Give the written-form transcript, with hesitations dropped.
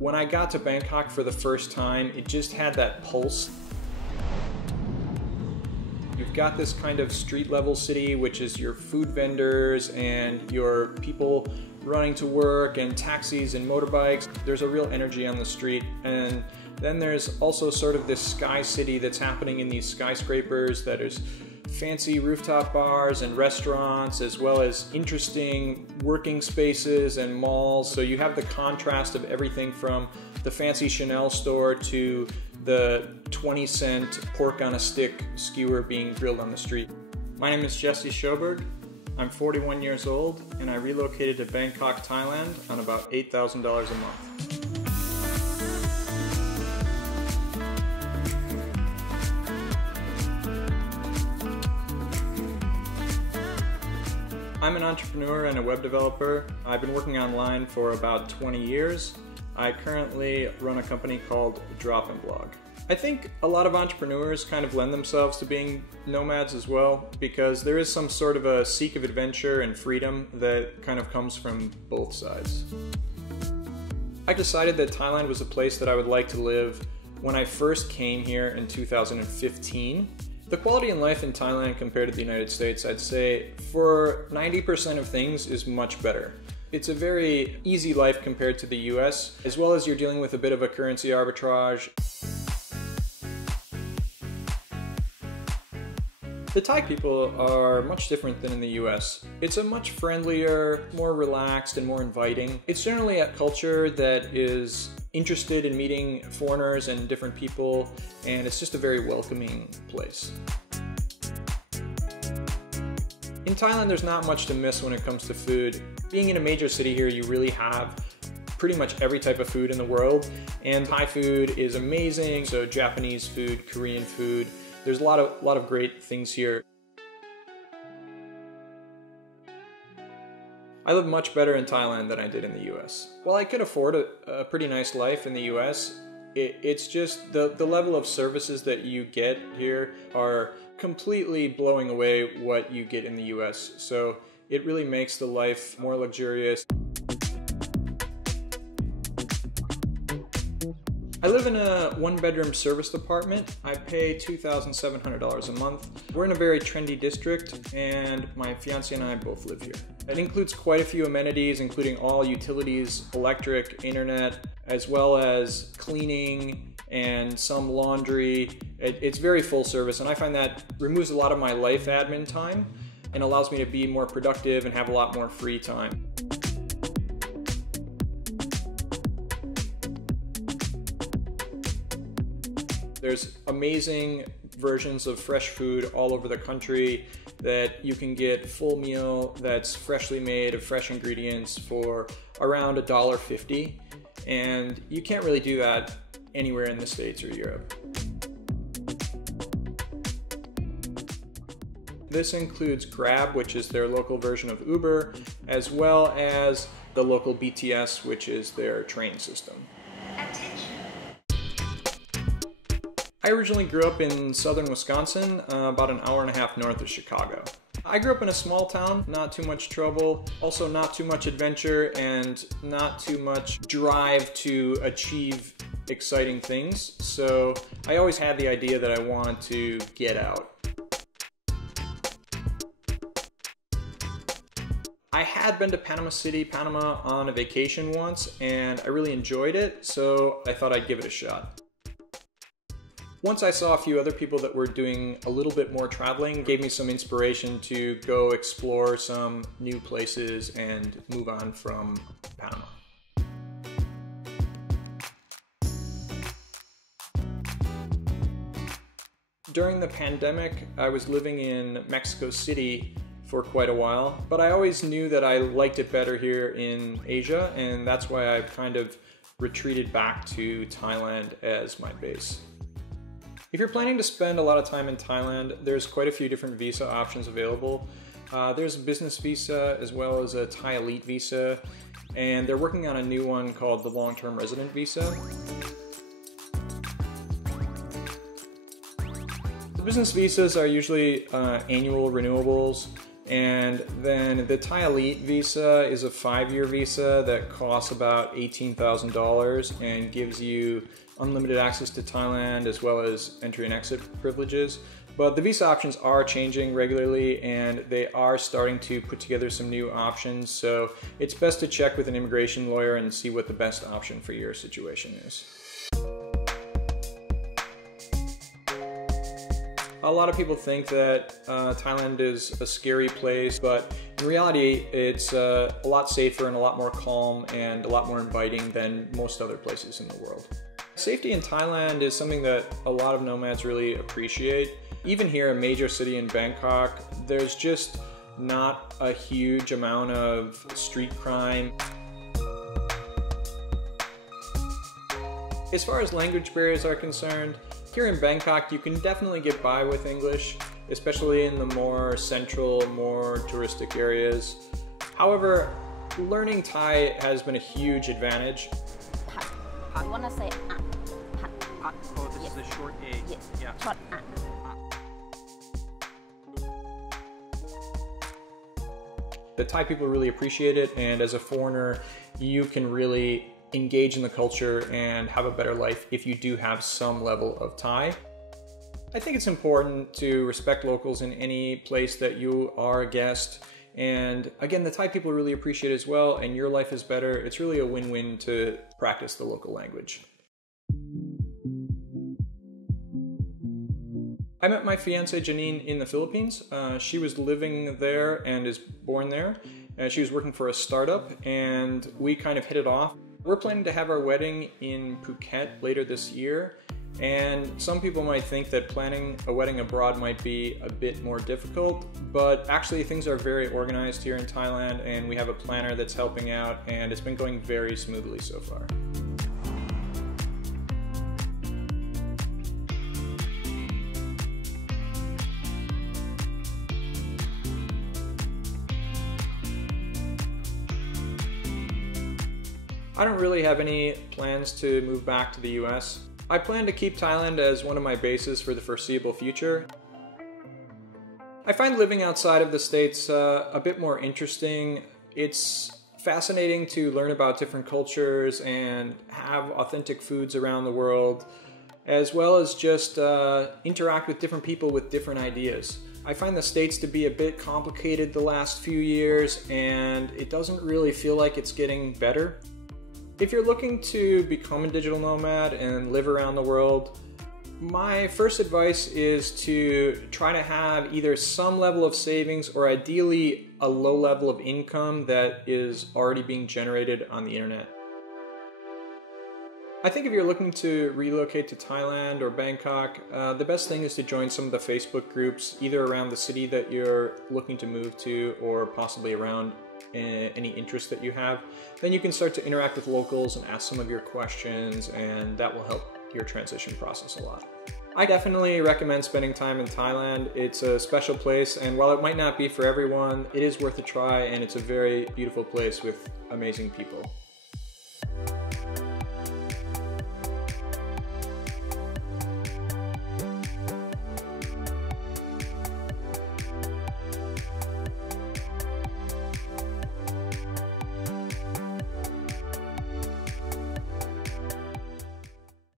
When I got to Bangkok for the first time, it just had that pulse. You've got this kind of street level city, which is your food vendors and your people running to work and taxis and motorbikes. There's a real energy on the street. And then there's also sort of this sky city that's happening in these skyscrapers that is fancy rooftop bars and restaurants, as well as interesting working spaces and malls. So you have the contrast of everything from the fancy Chanel store to the 20-cent pork on a stick skewer being grilled on the street. My name is Schoberg. I'm 41 years old and I relocated to Bangkok, Thailand on about $8,000 a month. I'm an entrepreneur and a web developer. I've been working online for about 20 years. I currently run a company called Drop and Blog. I think a lot of entrepreneurs kind of lend themselves to being nomads as well, because there is some sort of a seek of adventure and freedom that kind of comes from both sides. I decided that Thailand was a place that I would like to live when I first came here in 2015. The quality in life in Thailand compared to the United States, I'd say for 90% of things is much better. It's a very easy life compared to the US, as well as you're dealing with a bit of a currency arbitrage. The Thai people are much different than in the US. It's a much friendlier, more relaxed, and more inviting. It's generally a culture that is interested in meeting foreigners and different people, and it's just a very welcoming place. In Thailand, there's not much to miss when it comes to food. Being in a major city here, you really have pretty much every type of food in the world, and Thai food is amazing. So Japanese food, Korean food, there's a lot of great things here. I live much better in Thailand than I did in the US. While I could afford a pretty nice life in the US, it's just the level of services that you get here are completely blowing away what you get in the US. So it really makes the life more luxurious. I live in a one-bedroom service apartment. I pay $2,700 a month. We're in a very trendy district, and my fiancé and I both live here. It includes quite a few amenities, including all utilities, electric, internet, as well as cleaning and some laundry. It's very full service, and I find that removes a lot of my life admin time and allows me to be more productive and have a lot more free time. There's amazing versions of fresh food all over the country that you can get full meal that's freshly made of fresh ingredients for around $1.50, and you can't really do that anywhere in the States or Europe. This includes Grab, which is their local version of Uber, as well as the local BTS, which is their train system. I originally grew up in southern Wisconsin, about an hour and a half north of Chicago. I grew up in a small town, not too much trouble, also not too much adventure, and not too much drive to achieve exciting things. So I always had the idea that I wanted to get out. I had been to Panama City, Panama on a vacation once, and I really enjoyed it, so I thought I'd give it a shot. Once I saw a few other people that were doing a little bit more traveling, it gave me some inspiration to go explore some new places and move on from Panama. During the pandemic, I was living in Mexico City for quite a while, but I always knew that I liked it better here in Asia, and that's why I've kind of retreated back to Thailand as my base. If you're planning to spend a lot of time in Thailand, there's quite a few different visa options available. There's a business visa as well as a Thai Elite visa, and they're working on a new one called the long-term resident visa. The business visas are usually annual renewables, And then the Thai Elite visa is a 5-year visa that costs about $18,000 and gives you unlimited access to Thailand as well as entry and exit privileges. But the visa options are changing regularly and they are starting to put together some new options. So it's best to check with an immigration lawyer and see what the best option for your situation is. A lot of people think that Thailand is a scary place, but in reality, it's a lot safer and a lot more calm and a lot more inviting than most other places in the world. Safety in Thailand is something that a lot of nomads really appreciate. Even here, a major city in Bangkok, there's just not a huge amount of street crime. As far as language barriers are concerned, here in Bangkok, you can definitely get by with English, especially in the more central, more touristic areas. However, learning Thai has been a huge advantage. You want to say Oh, this is a short A. Yes. Yeah. Short The Thai people really appreciate it, and as a foreigner, you can really engage in the culture and have a better life if you do have some level of Thai. I think it's important to respect locals in any place that you are a guest. And again, the Thai people really appreciate it as well, and your life is better. It's really a win-win to practice the local language. I met my fiancée Janine in the Philippines. She was living there and is born there. She was working for a startup and we kind of hit it off. We're planning to have our wedding in Phuket later this year. And some people might think that planning a wedding abroad might be a bit more difficult, but actually things are very organized here in Thailand and we have a planner that's helping out and it's been going very smoothly so far. I don't really have any plans to move back to the US. I plan to keep Thailand as one of my bases for the foreseeable future. I find living outside of the States a bit more interesting. It's fascinating to learn about different cultures and have authentic foods around the world, as well as just interact with different people with different ideas. I find the States to be a bit complicated the last few years, and it doesn't really feel like it's getting better. If you're looking to become a digital nomad and live around the world, my first advice is to try to have either some level of savings or ideally a low level of income that is already being generated on the internet. I think if you're looking to relocate to Thailand or Bangkok, the best thing is to join some of the Facebook groups, either around the city that you're looking to move to or possibly around any interest that you have. Then you can start to interact with locals and ask some of your questions, and that will help your transition process a lot. I definitely recommend spending time in Thailand. It's a special place, and while it might not be for everyone, it is worth a try, and it's a very beautiful place with amazing people.